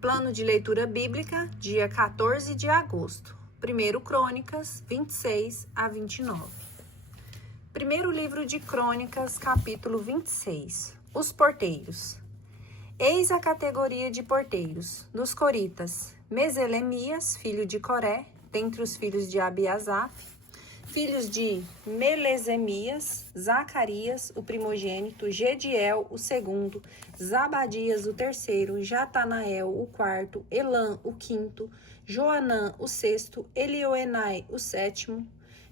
Plano de leitura bíblica, dia 14 de agosto. 1 Crônicas, 26 a 29. Primeiro livro de Crônicas, capítulo 26. Os porteiros. Eis a categoria de porteiros. Dos coritas, Meselemias, filho de Coré, dentre os filhos de Abiasaf, filhos de Melesemias, Zacarias, o primogênito, Gediel, o segundo, Zabadias, o terceiro, Jatanael, o quarto, Elã, o quinto, Joanã, o sexto, Elioenai, o sétimo,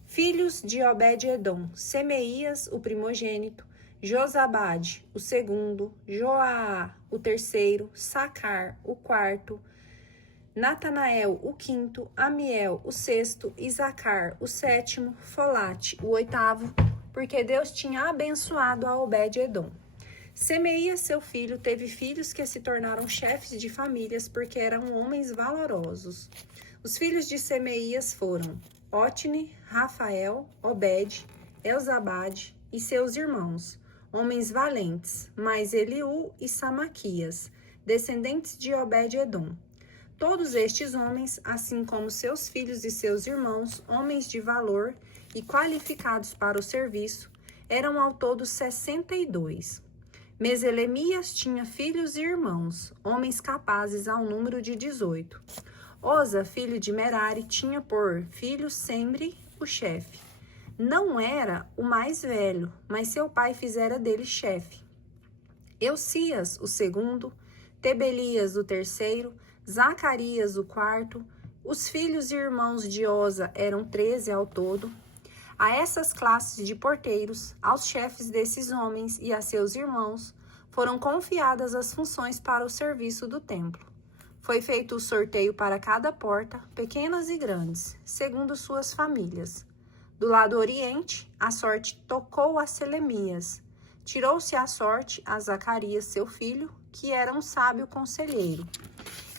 filhos de Obed-edom, Semeías, o primogênito, Josabade, o segundo, Joá, o terceiro, Sacar, o quarto, Natanael, o quinto, Amiel, o sexto, Isacar, o sétimo, Folate, o oitavo, porque Deus tinha abençoado a Obed-edom. Semeías, seu filho, teve filhos que se tornaram chefes de famílias porque eram homens valorosos. Os filhos de Semeías foram Otni, Rafael, Obed, Elzabade e seus irmãos, homens valentes, mais Eliú e Samaquias, descendentes de Obed-edom. Todos estes homens, assim como seus filhos e seus irmãos, homens de valor e qualificados para o serviço, eram ao todo 62. Meselemias tinha filhos e irmãos, homens capazes ao número de 18. Oza, filho de Merari, tinha por filho Semri, o chefe. Não era o mais velho, mas seu pai fizera dele chefe. Eucias, o segundo, Tebelias, o terceiro, Zacarias, o quarto. Os filhos e irmãos de Oza eram 13 ao todo. A essas classes de porteiros, aos chefes desses homens e a seus irmãos, foram confiadas as funções para o serviço do templo. Foi feito o sorteio para cada porta, pequenas e grandes, segundo suas famílias. Do lado oriente, a sorte tocou a Selemias. Tirou-se a sorte a Zacarias, seu filho, que era um sábio conselheiro.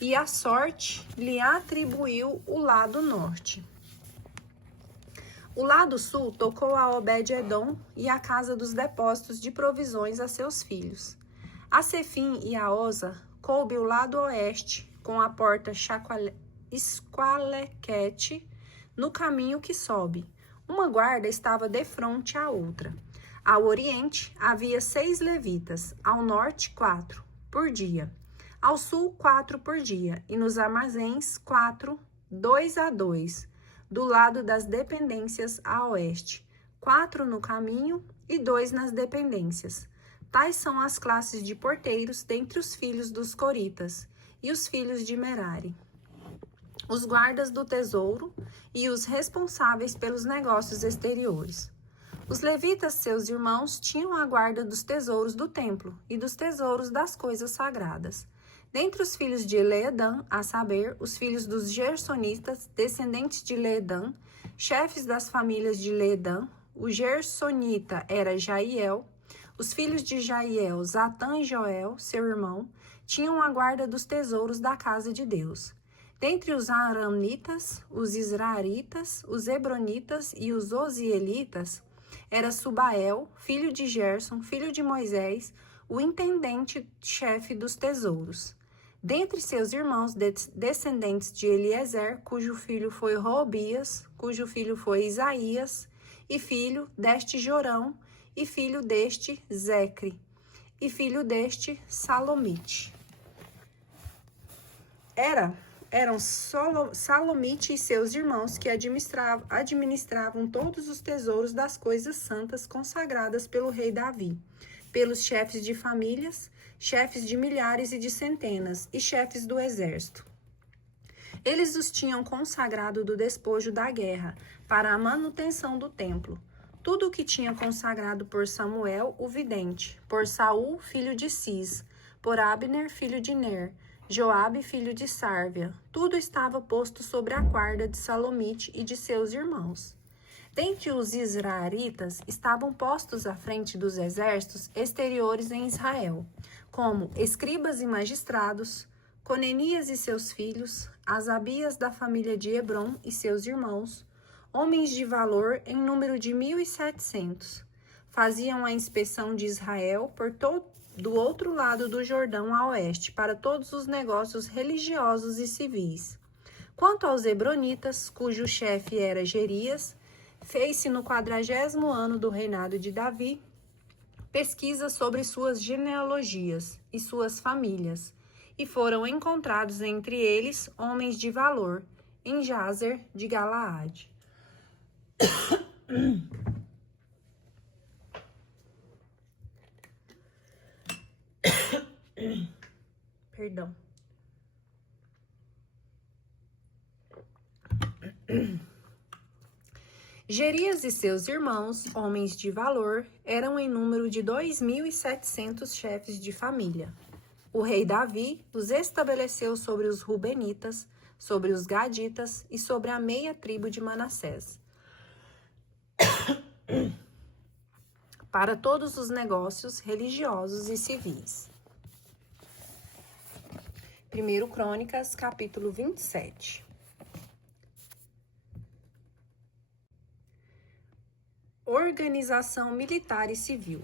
E a sorte lhe atribuiu o lado norte. O lado sul tocou a Obed-edom e a casa dos depósitos de provisões a seus filhos. A Sefim e a Oza coube o lado oeste, com a porta Esqualequete, no caminho que sobe. Uma guarda estava defronte à outra. Ao oriente havia 6 levitas, ao norte 4, por dia. Ao sul, 4 por dia, e nos armazéns, 4, 2 a 2, do lado das dependências a oeste, 4 no caminho e 2 nas dependências. Tais são as classes de porteiros dentre os filhos dos coritas e os filhos de Merari, os guardas do tesouro e os responsáveis pelos negócios exteriores. Os levitas, seus irmãos, tinham a guarda dos tesouros do templo e dos tesouros das coisas sagradas. Dentre os filhos de Leedã, a saber, os filhos dos Gersonitas, descendentes de Leedã, chefes das famílias de Leedã, o Gersonita era Jaiel, os filhos de Jaiel, Zatã e Joel, seu irmão, tinham a guarda dos tesouros da casa de Deus. Dentre os Aramitas, os Israelitas, os Hebronitas e os Ozielitas, era Subael, filho de Gerson, filho de Moisés, o intendente-chefe dos tesouros. Dentre seus irmãos, descendentes de Eliezer, cujo filho foi Robias, cujo filho foi Isaías, e filho deste Jorão, e filho deste Zecre, e filho deste Salomite. Eram Salomite e seus irmãos que administravam todos os tesouros das coisas santas consagradas pelo rei Davi, pelos chefes de famílias, chefes de milhares e de centenas, e chefes do exército. Eles os tinham consagrado do despojo da guerra, para a manutenção do templo. Tudo o que tinha consagrado por Samuel, o vidente, por Saul, filho de Cis, por Abner, filho de Ner, Joabe, filho de Sárvia, tudo estava posto sobre a guarda de Salomite e de seus irmãos. Dentre os israelitas estavam postos à frente dos exércitos exteriores em Israel, como escribas e magistrados, Conenias e seus filhos, Asabias da família de Hebron e seus irmãos, homens de valor em número de 1.700. Faziam a inspeção de Israel por do outro lado do Jordão a oeste, para todos os negócios religiosos e civis. Quanto aos Hebronitas, cujo chefe era Gerias, fez-se no 40º ano do reinado de Davi pesquisa sobre suas genealogias e suas famílias, e foram encontrados entre eles homens de valor, em Jazer de Galaade. Perdão. Gerias e seus irmãos, homens de valor, eram em número de 2.700 chefes de família. O rei Davi os estabeleceu sobre os Rubenitas, sobre os Gaditas e sobre a meia tribo de Manassés, para todos os negócios religiosos e civis. 1 Crônicas, capítulo 27. Organização militar e civil.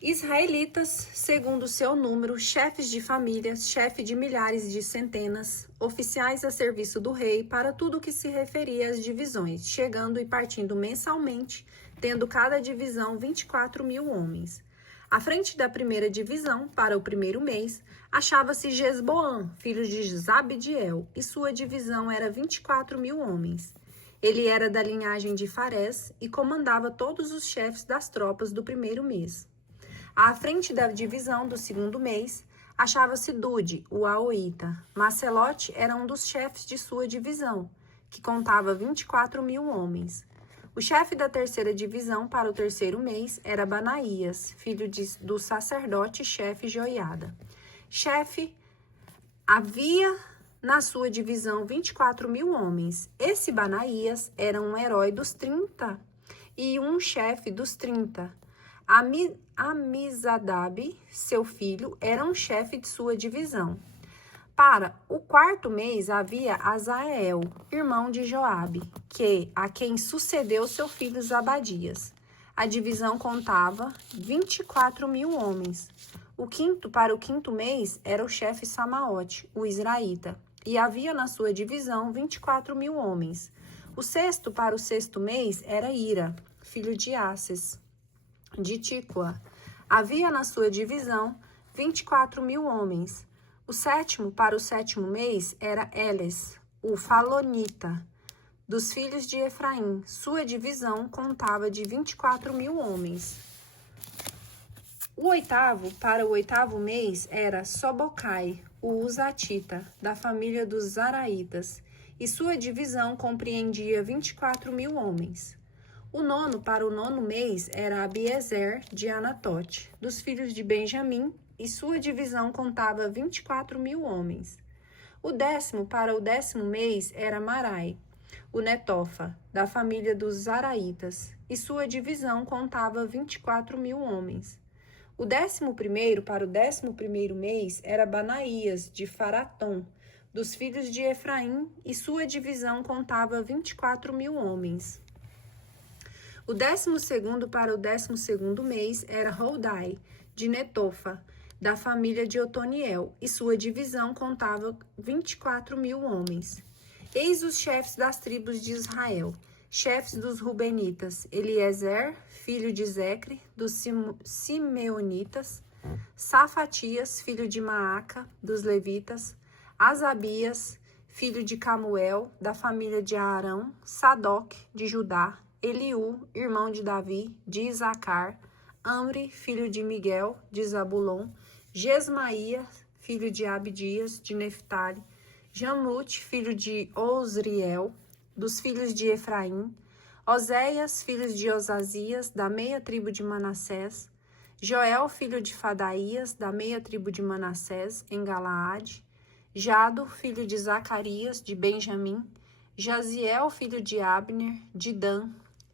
Israelitas, segundo seu número, chefes de famílias, chefe de milhares de centenas, oficiais a serviço do rei para tudo o que se referia às divisões, chegando e partindo mensalmente, tendo cada divisão 24.000 homens. À frente da primeira divisão, para o primeiro mês, achava-se Gesboam, filho de Zabdiel, e sua divisão era 24.000 homens. Ele era da linhagem de Farés e comandava todos os chefes das tropas do primeiro mês. À frente da divisão do segundo mês, achava-se Dude, o Aoíta. Macelote era um dos chefes de sua divisão, que contava 24.000 homens. O chefe da terceira divisão para o terceiro mês era Banaías, filho do sacerdote-chefe Joiada. Chefe, havia na sua divisão 24.000 homens. Esse Banaías era um herói dos 30 e um chefe dos 30. Amizadab, seu filho, era um chefe de sua divisão. Para o quarto mês havia Azael, irmão de Joabe, a quem sucedeu seu filho Zabadias. A divisão contava 24.000 homens. Para o quinto mês era o chefe Samaote, o israelita, e havia na sua divisão 24.000 homens. O sexto para o sexto mês era Ira, filho de Asses, de Tícoa. Havia na sua divisão 24.000 homens. O sétimo para o sétimo mês era Eles, o Falonita, dos filhos de Efraim. Sua divisão contava de 24.000 homens. O oitavo para o oitavo mês era Sobocai, o Uzatita, da família dos Zaraitas, e sua divisão compreendia 24.000 homens. O nono para o nono mês era Abiezer, de Anatote, dos filhos de Benjamim, e sua divisão contava 24.000 homens. O décimo para o décimo mês era Marai, o Netofa, da família dos Zaraitas, e sua divisão contava 24.000 homens. O 11º para o 11º mês era Banaías, de Faratom, dos filhos de Efraim, e sua divisão contava 24.000 homens. O 12º para o 12º mês era Holdai, de Netofa, da família de Otoniel, e sua divisão contava 24.000 homens. Eis os chefes das tribos de Israel, chefes dos Rubenitas: Eliezer, filho de Zecre, dos Simeonitas; Safatias, filho de Maaca, dos Levitas; Asabias, filho de Camuel, da família de Arão; Sadoc, de Judá; Eliú, irmão de Davi, de Isacar; Amri, filho de Miguel, de Zabulon; Gesmaía, filho de Abdias, de Neftali; Jamute, filho de Osriel, dos filhos de Efraim; Oséias, filho de Osazias, da meia tribo de Manassés; Joel, filho de Fadaías, da meia tribo de Manassés, em Galaade; Jado, filho de Zacarias, de Benjamim; Jaziel, filho de Abner, de Dan;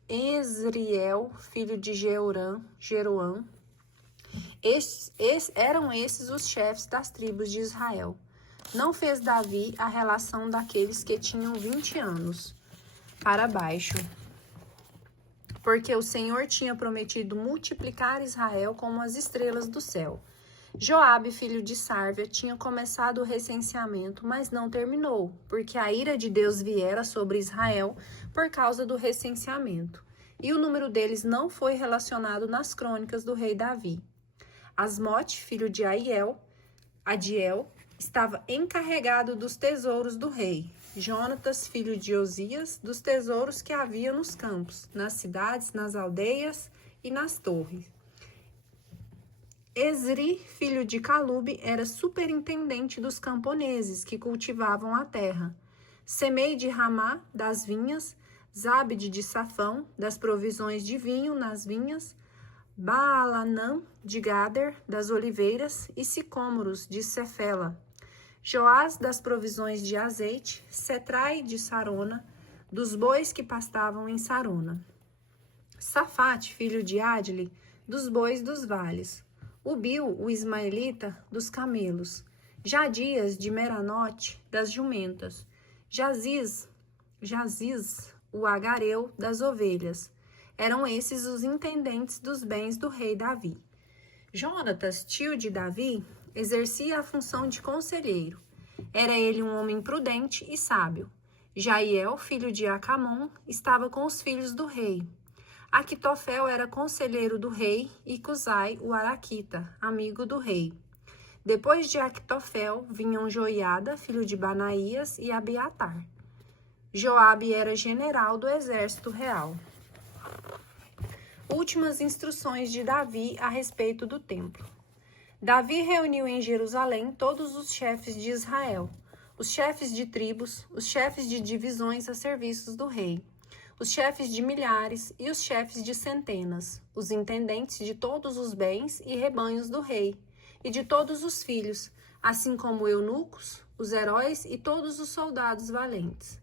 Ezriel, filho de Jeroam. Eram esses os chefes das tribos de Israel. Não fez Davi a relação daqueles que tinham 20 anos para baixo, porque o Senhor tinha prometido multiplicar Israel como as estrelas do céu. Joabe, filho de Sárvia, tinha começado o recenseamento, mas não terminou, porque a ira de Deus viera sobre Israel por causa do recenseamento, e o número deles não foi relacionado nas crônicas do rei Davi. Asmote, filho de Adiel, estava encarregado dos tesouros do rei. Jonatas, filho de Osias, dos tesouros que havia nos campos, nas cidades, nas aldeias e nas torres. Esri, filho de Calube, era superintendente dos camponeses que cultivavam a terra. Semei de Ramá, das vinhas, Zabde de Safão, das provisões de vinho nas vinhas, Baalanã de Gader, das oliveiras, e Sicômoros de Cefela. Joás, das provisões de azeite, Setrai de Sarona, dos bois que pastavam em Sarona. Safate, filho de Adli, dos bois dos vales. Ubil, o ismaelita, dos camelos. Jadias, de Meranote, das jumentas. Jaziz, o agareu, das ovelhas. Eram esses os intendentes dos bens do rei Davi. Jonatas, tio de Davi, exercia a função de conselheiro. Era ele um homem prudente e sábio. Jaiel, filho de Acamon, estava com os filhos do rei. Aquitofel era conselheiro do rei e Cusai, o araquita, amigo do rei. Depois de Aquitofel, vinham Joiada, filho de Banaías, e Abiatar. Joabe era general do exército real. Últimas instruções de Davi a respeito do templo. Davi reuniu em Jerusalém todos os chefes de Israel, os chefes de tribos, os chefes de divisões a serviço do rei, os chefes de milhares e os chefes de centenas, os intendentes de todos os bens e rebanhos do rei, e de todos os filhos, assim como eunucos, os heróis e todos os soldados valentes.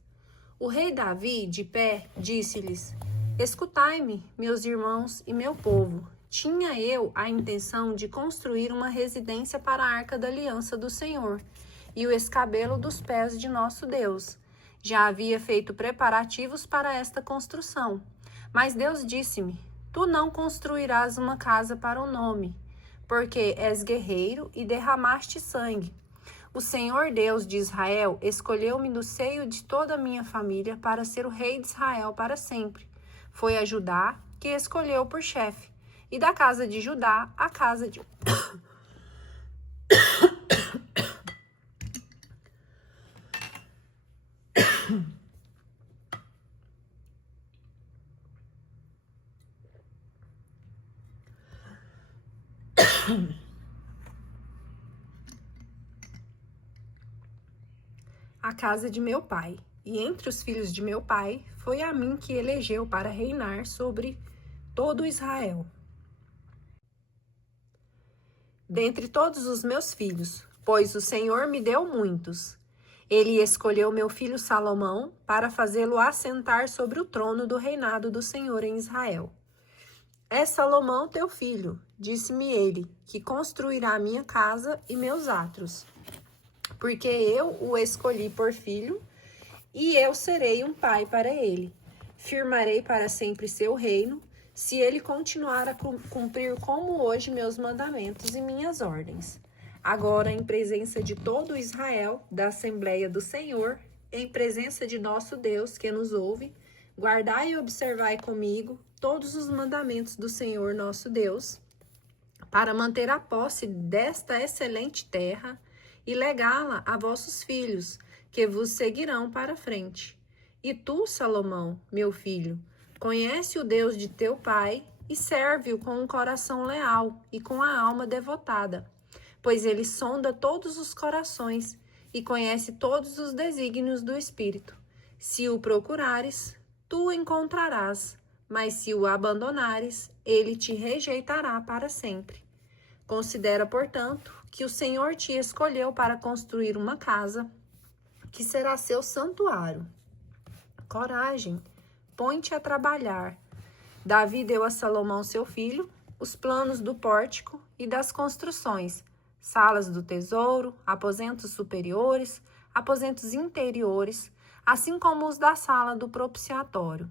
O rei Davi, de pé, disse-lhes: Escutai-me, meus irmãos e meu povo. Tinha eu a intenção de construir uma residência para a arca da aliança do Senhor e o escabelo dos pés de nosso Deus. Já havia feito preparativos para esta construção. Mas Deus disse-me: Tu não construirás uma casa para o nome, porque és guerreiro e derramaste sangue. O Senhor Deus de Israel escolheu-me do seio de toda a minha família para ser o rei de Israel para sempre. Foi a Judá que escolheu por chefe, e da casa de Judá a casa de... a casa de meu pai, e entre os filhos de meu pai, foi a mim que elegeu para reinar sobre todo Israel. Dentre todos os meus filhos, pois o Senhor me deu muitos, ele escolheu meu filho Salomão para fazê-lo assentar sobre o trono do reinado do Senhor em Israel. É Salomão teu filho, disse-me ele, que construirá a minha casa e meus átrios, porque eu o escolhi por filho, e eu serei um pai para ele. Firmarei para sempre seu reino, se ele continuar a cumprir como hoje meus mandamentos e minhas ordens. Agora, em presença de todo Israel, da Assembleia do Senhor, em presença de nosso Deus que nos ouve, guardai e observai comigo todos os mandamentos do Senhor nosso Deus, para manter a posse desta excelente terra e legá-la a vossos filhos, que vos seguirão para a frente. E tu, Salomão, meu filho, conhece o Deus de teu pai e serve-o com um coração leal e com a alma devotada, pois ele sonda todos os corações e conhece todos os desígnios do Espírito. Se o procurares, tu o encontrarás, mas se o abandonares, ele te rejeitará para sempre. Considera, portanto, que o Senhor te escolheu para construir uma casa, que será seu santuário. Coragem, põe-te a trabalhar. Davi deu a Salomão seu filho os planos do pórtico e das construções, salas do tesouro, aposentos superiores, aposentos interiores, assim como os da sala do propiciatório.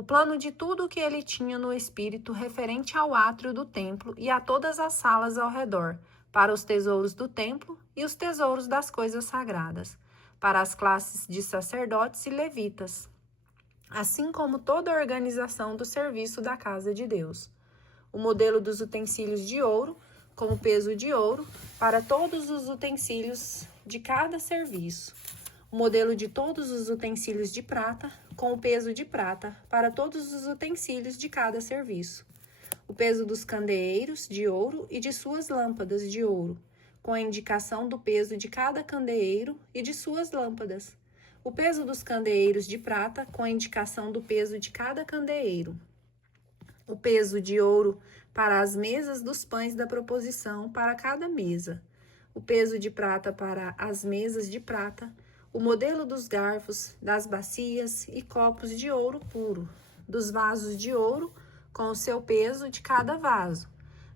o plano de tudo o que ele tinha no espírito referente ao átrio do templo e a todas as salas ao redor, para os tesouros do templo e os tesouros das coisas sagradas, para as classes de sacerdotes e levitas, assim como toda a organização do serviço da casa de Deus. O modelo dos utensílios de ouro, com o peso de ouro, para todos os utensílios de cada serviço. O modelo de todos os utensílios de prata, com o peso de prata, para todos os utensílios de cada serviço. O peso dos candeeiros de ouro e de suas lâmpadas de ouro, com a indicação do peso de cada candeeiro e de suas lâmpadas. O peso dos candeeiros de prata, com a indicação do peso de cada candeeiro. O peso de ouro para as mesas dos pães da proposição para cada mesa. O peso de prata para as mesas de prata. O modelo dos garfos, das bacias e copos de ouro puro. Dos vasos de ouro, com o seu peso de cada vaso.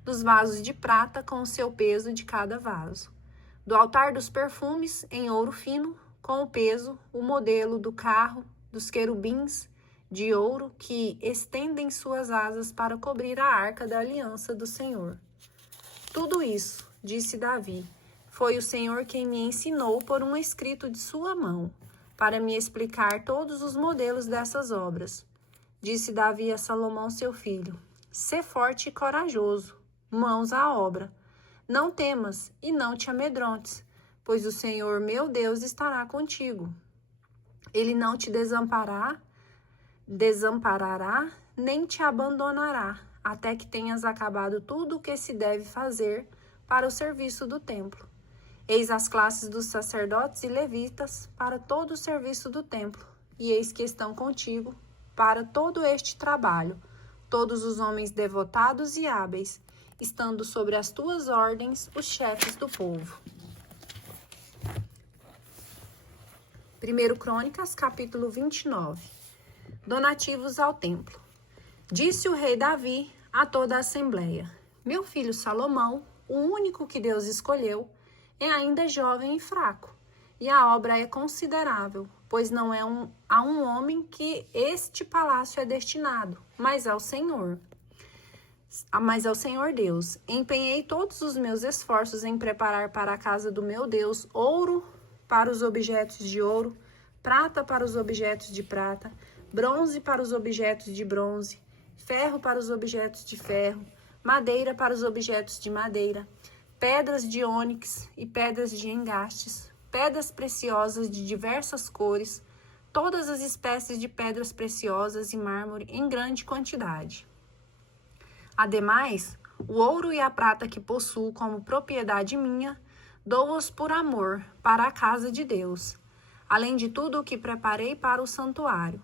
Dos vasos de prata, com o seu peso de cada vaso. Do altar dos perfumes, em ouro fino, com o peso, o modelo do carro, dos querubins, de ouro que estendem suas asas para cobrir a arca da aliança do Senhor. Tudo isso, disse Davi, foi o Senhor quem me ensinou por um escrito de sua mão, para me explicar todos os modelos dessas obras. Disse Davi a Salomão, seu filho, sê forte e corajoso, mãos à obra. Não temas e não te amedrontes, pois o Senhor meu Deus estará contigo. Ele não te desamparará, nem te abandonará, até que tenhas acabado tudo o que se deve fazer para o serviço do templo. Eis as classes dos sacerdotes e levitas para todo o serviço do templo, e eis que estão contigo para todo este trabalho, todos os homens devotados e hábeis, estando sobre as tuas ordens os chefes do povo. 1 Crônicas, capítulo 29. Donativos ao templo. Disse o rei Davi a toda a assembleia: meu filho Salomão, o único que Deus escolheu, é ainda jovem e fraco, e a obra é considerável, pois não é a um homem que este palácio é destinado, mas ao Senhor Deus. Empenhei todos os meus esforços em preparar para a casa do meu Deus ouro para os objetos de ouro, prata para os objetos de prata, bronze para os objetos de bronze, ferro para os objetos de ferro, madeira para os objetos de madeira, pedras de ônix e pedras de engastes, pedras preciosas de diversas cores, todas as espécies de pedras preciosas e mármore em grande quantidade. Ademais, o ouro e a prata que possuo como propriedade minha, dou-os por amor para a casa de Deus, além de tudo o que preparei para o santuário,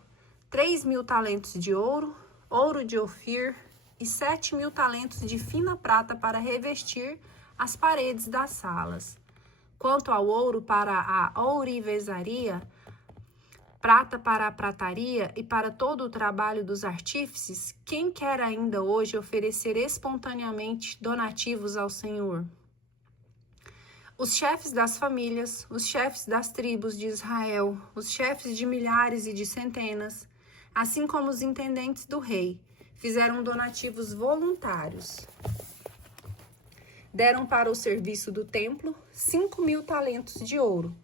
3.000 talentos de ouro, ouro de Ofir e 7.000 talentos de fina prata para revestir as paredes das salas. Quanto ao ouro para a ourivesaria, prata para a prataria e para todo o trabalho dos artífices, quem quer ainda hoje oferecer espontaneamente donativos ao Senhor? Os chefes das famílias, os chefes das tribos de Israel, os chefes de milhares e de centenas, assim como os intendentes do rei, fizeram donativos voluntários. Deram para o serviço do templo 5.000 talentos de ouro,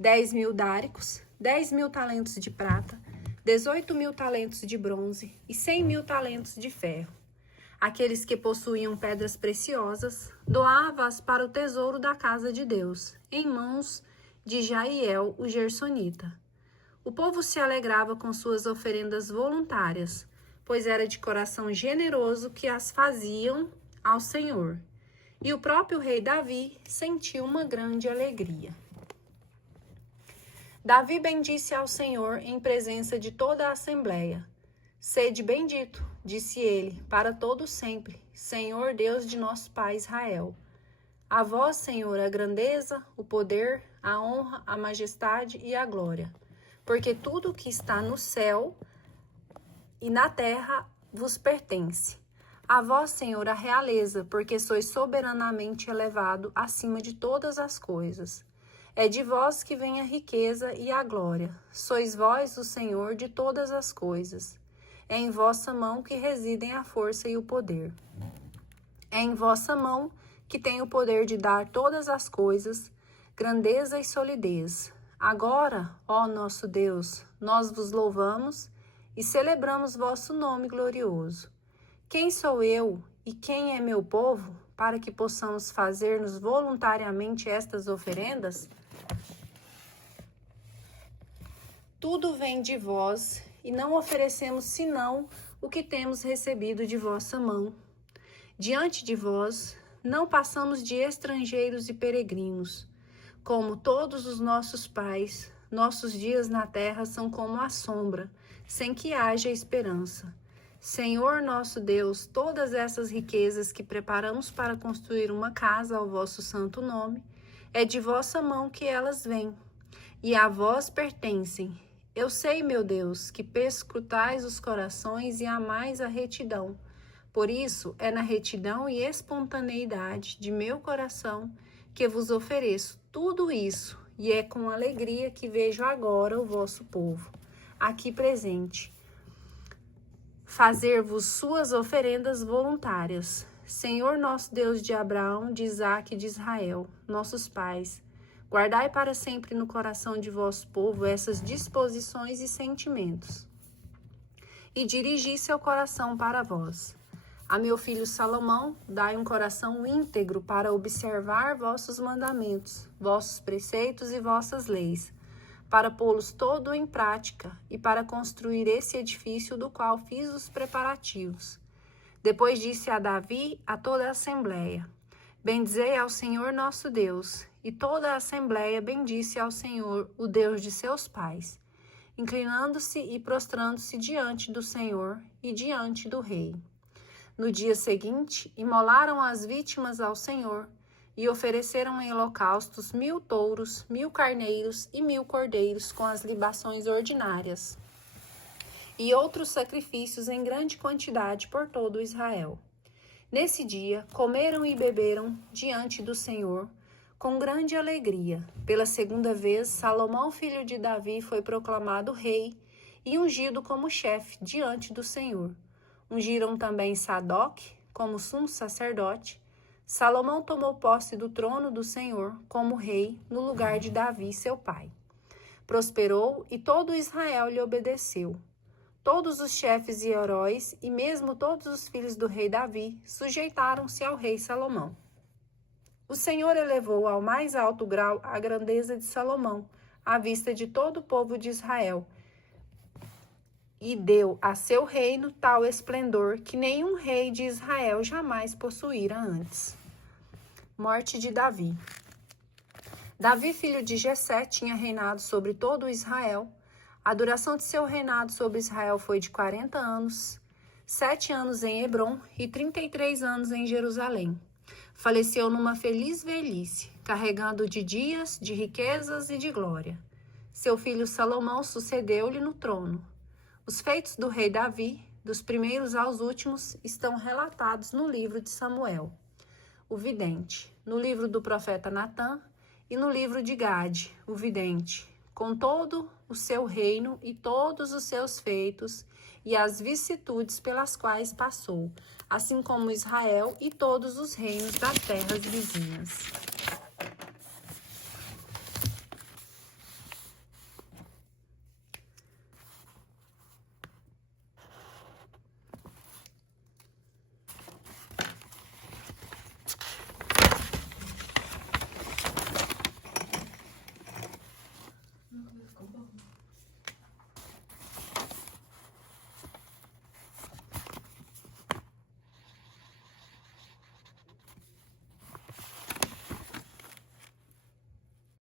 10.000 dáricos, 10.000 talentos de prata, 18.000 talentos de bronze e 100.000 talentos de ferro. Aqueles que possuíam pedras preciosas, doava-as para o tesouro da casa de Deus, em mãos de Jaiel, o gersonita. O povo se alegrava com suas oferendas voluntárias, pois era de coração generoso que as faziam ao Senhor. E o próprio rei Davi sentiu uma grande alegria. Davi bendisse ao Senhor em presença de toda a assembleia. Sede bendito, disse ele, para todo sempre, Senhor Deus de nosso pai Israel. A vós, Senhor, a grandeza, o poder, a honra, a majestade e a glória, porque tudo o que está no céu e na terra vos pertence. A vós, Senhor, a realeza, porque sois soberanamente elevado acima de todas as coisas. É de vós que vem a riqueza e a glória. Sois vós o Senhor de todas as coisas. É em vossa mão que residem a força e o poder. É em vossa mão que tem o poder de dar todas as coisas, grandeza e solidez. Agora, ó nosso Deus, nós vos louvamos e celebramos vosso nome glorioso. Quem sou eu e quem é meu povo, para que possamos fazer-nos voluntariamente estas oferendas? Tudo vem de vós, e não oferecemos senão o que temos recebido de vossa mão. Diante de vós, não passamos de estrangeiros e peregrinos. Como todos os nossos pais, nossos dias na terra são como a sombra, sem que haja esperança. Senhor nosso Deus, todas essas riquezas que preparamos para construir uma casa ao vosso santo nome, é de vossa mão que elas vêm, e a vós pertencem. Eu sei, meu Deus, que perscrutais os corações e amais a retidão. Por isso, é na retidão e espontaneidade de meu coração que vos ofereço tudo isso, e é com alegria que vejo agora o vosso povo, aqui presente, fazer-vos suas oferendas voluntárias. Senhor nosso Deus de Abraão, de Isaque e de Israel, nossos pais, guardai para sempre no coração de vosso povo essas disposições e sentimentos, e dirigi seu coração para vós. A meu filho Salomão, dai um coração íntegro para observar vossos mandamentos, vossos preceitos e vossas leis, para pô-los todo em prática e para construir esse edifício do qual fiz os preparativos. Depois disse a Davi a toda a assembleia: Bendizei ao Senhor nosso Deus. E toda a assembleia bendisse ao Senhor, o Deus de seus pais, inclinando-se e prostrando-se diante do Senhor e diante do rei. No dia seguinte, imolaram as vítimas ao Senhor e ofereceram em holocaustos 1000 touros, 1000 carneiros e 1000 cordeiros com as libações ordinárias, e outros sacrifícios em grande quantidade por todo Israel. Nesse dia, comeram e beberam diante do Senhor com grande alegria. Pela segunda vez, Salomão, filho de Davi, foi proclamado rei e ungido como chefe diante do Senhor. Ungiram também Sadoc como sumo sacerdote. Salomão tomou posse do trono do Senhor como rei no lugar de Davi, seu pai. Prosperou e todo Israel lhe obedeceu. Todos os chefes e heróis, e mesmo todos os filhos do rei Davi, sujeitaram-se ao rei Salomão. O Senhor elevou ao mais alto grau a grandeza de Salomão, à vista de todo o povo de Israel, e deu a seu reino tal esplendor que nenhum rei de Israel jamais possuíra antes. Morte de Davi. Davi, filho de Jessé, tinha reinado sobre todo Israel. A duração de seu reinado sobre Israel foi de 40 anos, 7 anos em Hebrom e 33 anos em Jerusalém. Faleceu numa feliz velhice, carregando de dias, de riquezas e de glória. Seu filho Salomão sucedeu-lhe no trono. Os feitos do rei Davi, dos primeiros aos últimos, estão relatados no livro de Samuel, o vidente, no livro do profeta Natã e no livro de Gade, o vidente, com todo o seu reino e todos os seus feitos e as vicissitudes pelas quais passou, assim como Israel e todos os reinos das terras vizinhas.